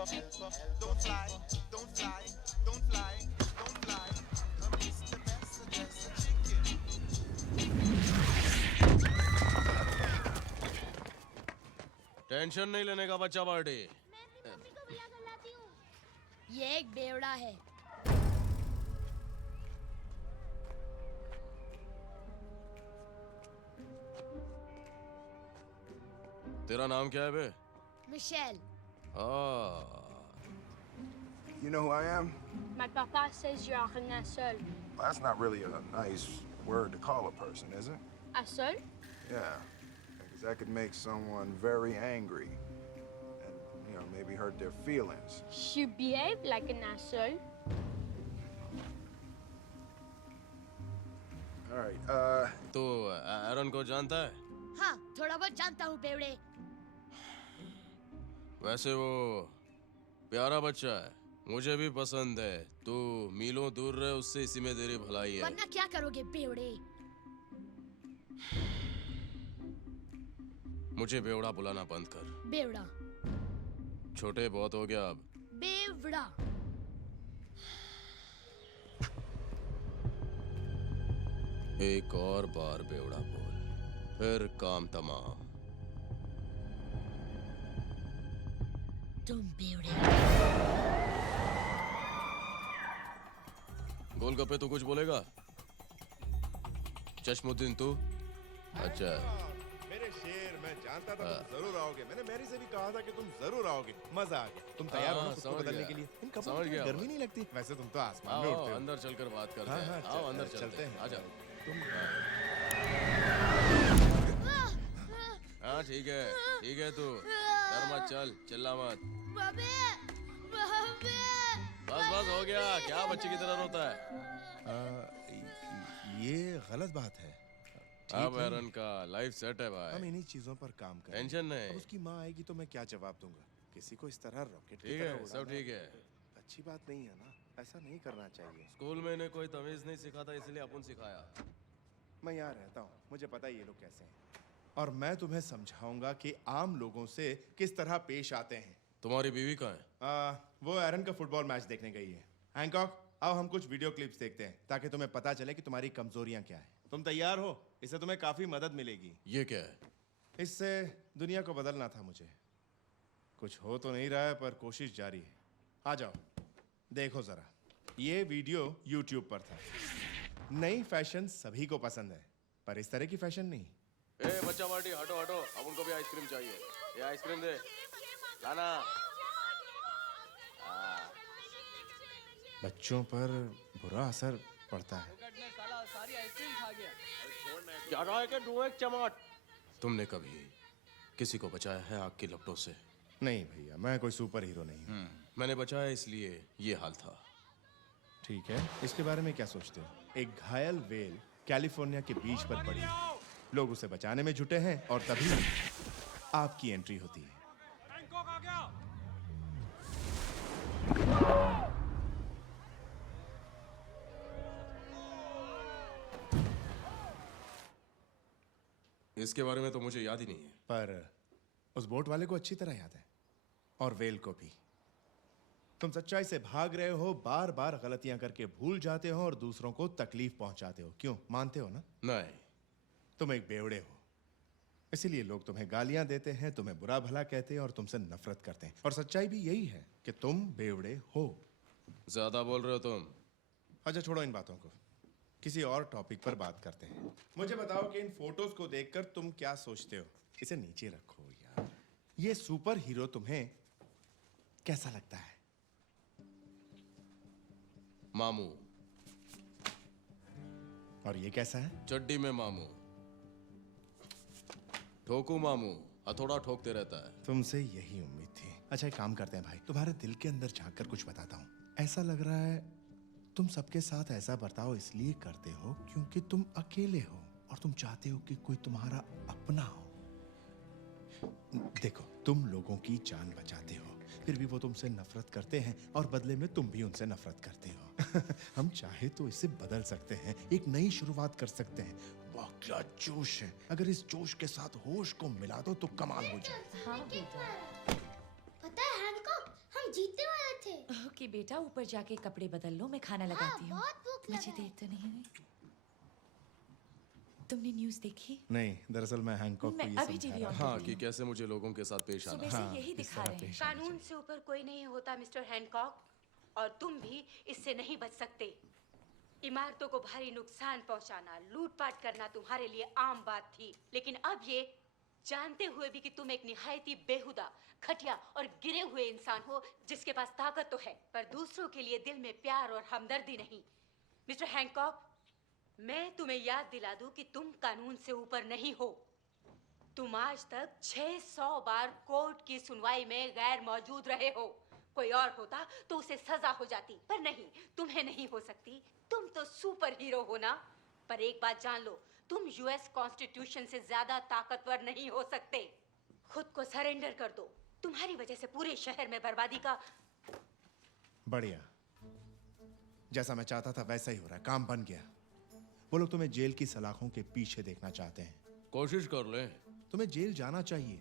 Don't fly, don't fly, don't fly, don't fly. Come Mr. Best, just a chicken. Tension नहीं लेने का बच्चा party. मैं अपनी मम्मी को बुला कर लाती हूँ। ये एक बेवड़ा है। तेरा नाम क्या है बे? Michel. You know who I am? My papa says you're un seul. That's not really a nice word to call a person, is it? Un seul? Yeah, because that could make someone very angry and, you know, maybe hurt their feelings. You behave like an seul. All right, तो एरन को जानता है? हाँ, थोड़ा बहुत जानता हूँ बेवड़े। वैसे वो प्यारा बच्चा है, मुझे भी पसंद है। तू मीलों दूर रहे उससे, इसी में तेरी भलाई है। वरना क्या करोगे बेवड़े? मुझे बेवड़ा बुलाना बंद कर। बेवड़ा। छोटे बहुत हो गया अब। बेवड़ा। एक और बार बेवड़ा बोल, फिर काम तमाम। तुम बेवड़े। गोलगप्पे तू कुछ बोलेगा? चश्मुद्दीन तू? अच्छा। मेरे शेर, मैं जानता था तुम जरूर आओगे। मैंने मैरी से भी कहा था कि तुम जरूर आओगे। मजा आ गया। तुम तैयार हो खुद को बदलने के लिए? इन कपड़ों में गर्मी नहीं लगती? वैसे तुम तो आसमान में उड़ते हो। अंदर चलकर बात करते हैं। आओ अंदर चलते हैं। आजा। हाँ ठीक है तू डर मत, चल चिल्ला मत। बस हो गया। क्या बच्चे की तरह रोता है? ये गलत बात है। अब एरन का लाइफ सेट है भाई। हम इन्हीं चीजों पर काम करें। टेंशन नहीं। अब उसकी माँ आएगी तो मैं क्या जवाब दूंगा? किसी को इस तरह रॉकेट ठीक है, सब ठीक है। अच्छी बात नहीं है ना, ऐसा नहीं करना चाहिए। स्कूल में इन्हें कोई तमीज नहीं सिखाता, इसलिए अपन सिखाया। मैं यहाँ रहता हूँ, मुझे पता है ये लोग कैसे हैं, और मैं तुम्हें समझाऊंगा कि आम लोगों से किस तरह पेश आते हैं। तुम्हारी बीवी कहाँ है? वो एरन का फुटबॉल मैच देखने गई है। हैंकॉक, आओ हम कुछ वीडियो क्लिप्स देखते हैं ताकि तुम्हें पता चले कि तुम्हारी कमजोरियां क्या है। तुम तैयार हो? इससे तुम्हें काफी मदद मिलेगी। ये क्या है? इससे दुनिया को बदलना था मुझे। कुछ हो तो नहीं रहा है पर कोशिश जारी है। आ जाओ, देखो जरा। ये वीडियो YouTube पर था। नई फैशन सभी को पसंद है, पर इस तरह की फैशन नहीं। ए बच्चा पार्टी, हटो अब उनको भी आइसक्रीम चाहिए। ये आइसक्रीम दे लाना। बच्चों पर बुरा असर पड़ता है। सारी आइसक्रीम खा गया। क्या कहा है कि दो एक चमाट? तुमने कभी किसी को बचाया है आग की लपटों से? नहीं भैया, मैं कोई सुपर हीरो नहीं हूँ। मैंने बचाया, इसलिए ये हाल था। ठीक है, इसके बारे में क्या सोचते हो? एक घायल व्हेल कैलिफोर्निया के बीच पर पड़ी है। लोग उसे बचाने में जुटे हैं और तभी आपकी एंट्री होती है। बैंकॉक आ गया। इसके बारे में तो मुझे याद ही नहीं है। पर उस बोट वाले को अच्छी तरह याद है, और वेल को भी। तुम सच्चाई से भाग रहे हो, बार बार गलतियां करके भूल जाते हो और दूसरों को तकलीफ पहुंचाते हो। क्यों? मानते हो ना? नहीं। तुम एक बेवड़े हो, इसीलिए लोग तुम्हें गालियां देते हैं, तुम्हें बुरा भला कहते हैं और तुमसे नफरत करते हैं। और सच्चाई भी यही है कि तुम बेवड़े हो। ज्यादा बोल रहे हो तुम। अच्छा छोड़ो इन बातों को, किसी और टॉपिक पर बात करते हैं। मुझे बताओ कि इन फोटोज को देखकर तुम क्या सोचते हो? इसे नीचे रखो यार। ये सुपर हीरो तुम्हें कैसा लगता है? मामू। और ये कैसा है? चड्डी में मामू। ठोकू मामू, हथौड़ा ठोकते रहता है। तुमसे यही उम्मीद थी। अच्छा एक काम करते हैं भाई, तुम्हारे दिल के अंदर झांक कर कुछ बताता हूँ। ऐसा लग रहा है तुम सबके साथ ऐसा बर्ताव इसलिए करते हो क्योंकि तुम अकेले हो और तुम चाहते हो कि कोई तुम्हारा अपना हो। देखो, तुम लोगों की जान बचाते हो, फिर भी वो तुमसे नफरत करते हैं और बदले में तुम भी उनसे नफरत करते हो। हम चाहे तो इसे बदल सकते हैं, एक नई शुरुआत कर सकते हैं। वाह क्या जोश है! अगर इस जोश के साथ होश को मिला दो तो कमाल हो जाए। पता है हैंकॉक, हम जीतने वाले थे। ओके बेटा, ऊपर जाके कपड़े बदल लो, मैं खाना हाँ, लगाती हूँ। बहुत भूख मुझे लगा देर तो नहीं हुई? तुमने न्यूज़ देखी? नहीं, दरअसल मैं हैंकॉक को मैं ये अभी समझा टीवी रहा ऑन था। हाँ कि कैसे मुझे लोगों के साथ पेश आना सुबह है। से हाँ, यही इस दिखा तरह रहे हैं। पेश आना कानून से ऊपर कोई नहीं होता मिस्टर हैंकॉक, और तुम भी इससे नहीं बच सकते। इमारतों को भारी नुकसान पहुंचाना, लूटपाट करना तुम्हारे लिए आम बात थी, लेकिन अब ये जानते हुए भी कि तुम एक निहायती बेहुदा, घटिया और गिरे हुए इंसान हो जिसके पास ताकत तो है पर दूसरों के लिए दिल में प्यार और हमदर्दी नहीं। मिस्टर हैंकॉक, मैं तुम्हें याद दिला दूं कि तुम कानून से ऊपर नहीं हो। तुम आज तक 600 बार कोर्ट की सुनवाई में गैर मौजूद रहे हो। कोई और होता तो उसे सजा हो जाती, पर नहीं, तुम्हें नहीं हो सकती। तुम तो सुपर हीरो हो ना। पर एक बात जान लो, तुम यूएस कॉन्स्टिट्यूशन से ज्यादा ताकतवर नहीं हो सकते। खुद को सरेंडर कर दो। तुम्हारी वजह से पूरे शहर में बर्बादी का। बढ़िया, जैसा मैं चाहता था वैसा ही हो रहा है। काम बन गया। वो लोग तुम्हें जेल की सलाखों के पीछे देखना चाहते हैं। कोशिश कर ले। तुम्हें जेल जाना चाहिए।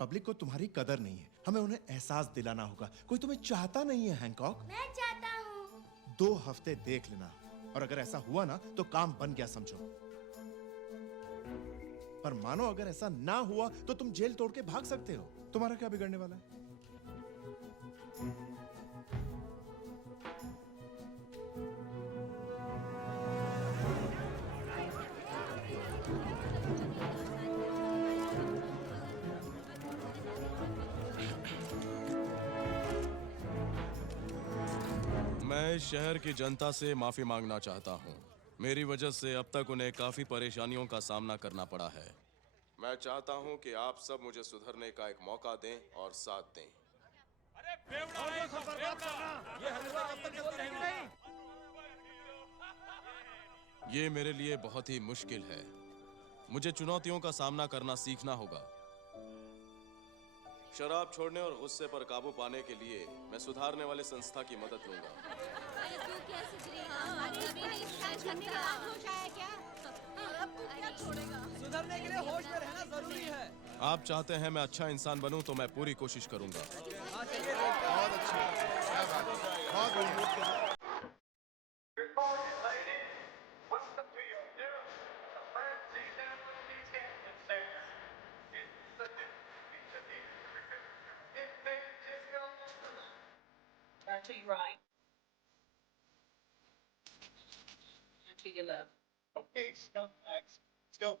पब्लिक को तुम्हारी कदर नहीं है, हमें उन्हें एहसास दिलाना होगा। कोई तुम्हें चाहता नहीं है हैंकॉक। मैं चाहता हूँ। 2 हफ्ते देख लेना, और अगर ऐसा हुआ ना तो काम बन गया समझो। पर मानो अगर ऐसा ना हुआ तो तुम जेल तोड़ के भाग सकते हो। तुम्हारा क्या बिगड़ने वाला है? मैं इस शहर की जनता से माफी मांगना चाहता हूँ। मेरी वजह से अब तक उन्हें काफी परेशानियों का सामना करना पड़ा है। मैं चाहता हूँ कि आप सब मुझे सुधरने का एक मौका दें और साथ दें। ये मेरे लिए बहुत ही मुश्किल है। मुझे चुनौतियों का सामना करना सीखना होगा। शराब छोड़ने और गुस्से पर काबू पाने के लिए मैं सुधारने वाले संस्था की मदद लूंगा। सुधरने के लिए होश में रहना जरूरी है। आप चाहते हैं मैं अच्छा इंसान बनूं तो मैं पूरी कोशिश करूंगा। हाँ, चलिए। बहुत अच्छा, क्या बात है, बहुत बढ़िया। Turn to your right. And to your left. Okay, let's go.